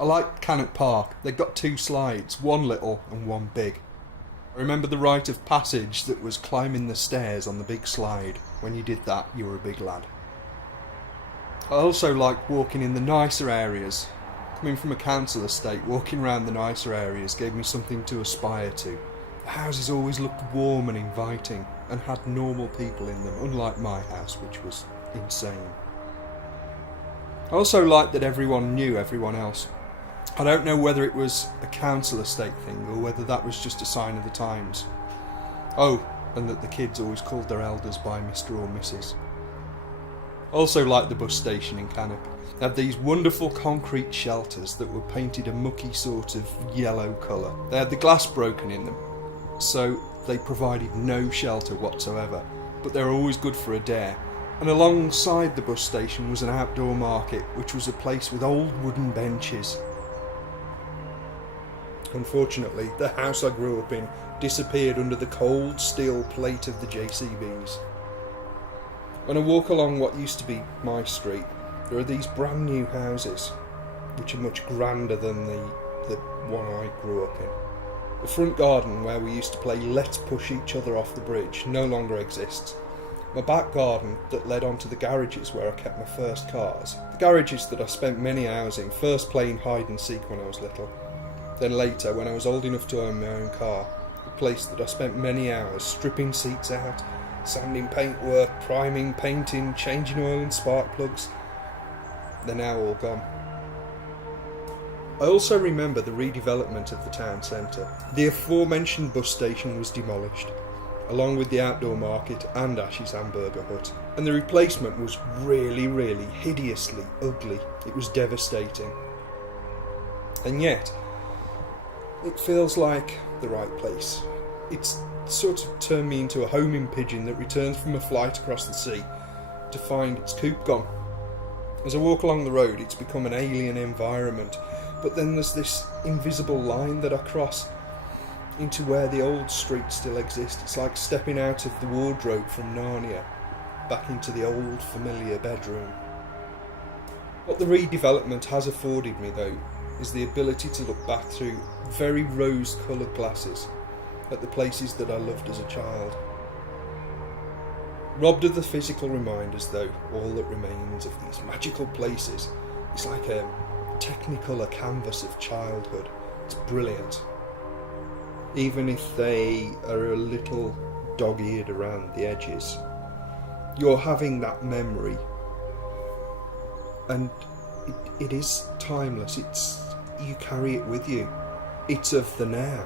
I like Cannock Park. They've got two slides, one little and one big. I remember the rite of passage that was climbing the stairs on the big slide. When you did that, you were a big lad. I also like walking in the nicer areas. Coming from a council estate, walking around the nicer areas gave me something to aspire to. The houses always looked warm and inviting and had normal people in them, unlike my house, which was insane. I also liked that everyone knew everyone else. I don't know whether it was a council estate thing or whether that was just a sign of the times. Oh, and that the kids always called their elders by Mr. or Mrs. Also like the bus station in Cannock. They had these wonderful concrete shelters that were painted a mucky sort of yellow colour. They had the glass broken in them, so they provided no shelter whatsoever, but they were always good for a dare. And alongside the bus station was an outdoor market, which was a place with old wooden benches. Unfortunately, the house I grew up in disappeared under the cold steel plate of the JCBs. When I walk along what used to be my street, there are these brand new houses, which are much grander than the one I grew up in. The front garden where we used to play Let's Push Each Other Off the Bridge no longer exists. My back garden that led onto the garages where I kept my first cars, the garages that I spent many hours in, first playing hide and seek when I was little, then later when I was old enough to own my own car, the place that I spent many hours stripping seats out, sanding paintwork, priming, painting, changing oil and spark plugs. They're now all gone. I also remember the redevelopment of the town centre. The aforementioned bus station was demolished, along with the outdoor market and Ash's hamburger hut, and the replacement was really hideously ugly. It was devastating. And yet, it feels like the right place. It's sort of turned me into a homing pigeon that returns from a flight across the sea to find its coop gone. As I walk along the road, it's become an alien environment, but then there's this invisible line that I cross into where the old streets still exist. It's like stepping out of the wardrobe from Narnia, back into the old familiar bedroom. What the redevelopment has afforded me, though, is the ability to look back through very rose-coloured glasses at the places that I loved as a child. Robbed of the physical reminders, though, all that remains of these magical places is like a technicolor canvas of childhood. It's brilliant. Even if they are a little dog-eared around the edges, you're having that memory, and it is timeless. You carry it with you. It's of the now.